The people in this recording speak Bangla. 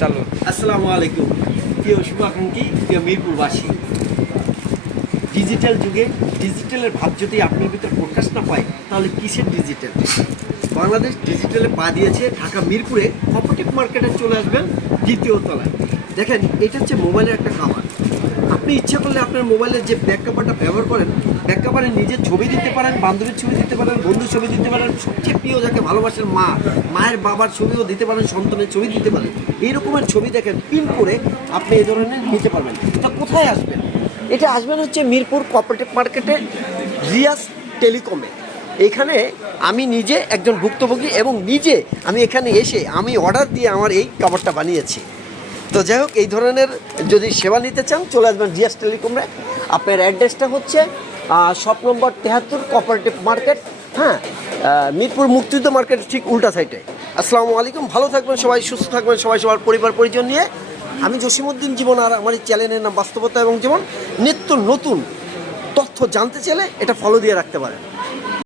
চালু। আসসালামু আলাইকুম প্রিয় শুভাকাঙ্ক্ষী, প্রিয় মিরপুরবাসী। ডিজিটাল যুগে ডিজিটালের ভাব যদি আপনার ভিতরে প্রকাশ না পায়, তাহলে কিসের ডিজিটাল? বাংলাদেশ ডিজিটালে পা দিয়েছে। ঢাকা মিরপুরে কোঅপারেটিভ মার্কেটে চলে আসবেন, দ্বিতীয় তলায়। দেখেন, এটা হচ্ছে মোবাইলের একটা কাভার। আপনি ইচ্ছা করলে আপনার মোবাইলের যে ব্যাক কাভারটা ব্যবহার করেন, ব্যাক কাভারে নিজের ছবি দিতে পারেন, বান্ধবীর ছবি দিতে পারেন, বন্ধুর ছবি দিতে পারেন, সবচেয়ে প্রিয় যাকে ভালোবাসেন মায়ের বাবার ছবিও দিতে পারেন, সন্তানের ছবি দিতে পারেন। এই রকমের ছবি দেখেন পিন করে আপনি এই ধরনের নিতে পারবেন। এটা কোথায় আসবেন? এটা আসবেন হচ্ছে মিরপুর কোঅপারেটিভ মার্কেটে রিয়াজ টেলিকমে। এখানে আমি নিজে একজন ভুক্তভোগী এবং নিজে আমি এখানে এসে আমি অর্ডার দিয়ে আমার এই কাভারটা বানিয়েছি। তো যাই হোক, এই ধরনের যদি সেবা নিতে চান চলে আসবেন রিয়াজ টেলিকমে। আপনার অ্যাড্রেসটা হচ্ছে শপ নম্বর 73 কোঅপারেটিভ মার্কেট, হ্যাঁ, মিরপুর মুক্তিযুদ্ধ মার্কেট ঠিক উল্টা সাইডে। আসসালামু আলাইকুম, ভালো থাকবেন সবাই, সুস্থ থাকবেন সবাই, সবার পরিবার পরিজন নিয়ে। আমি জসিমউদ্দিন জীবন, আর আমার এই চ্যানেলের নাম বাস্তবতা এবং জীবন। নিত্য নতুন তথ্য জানতে চাইলে এটা ফলো দিয়ে রাখতে পারেন।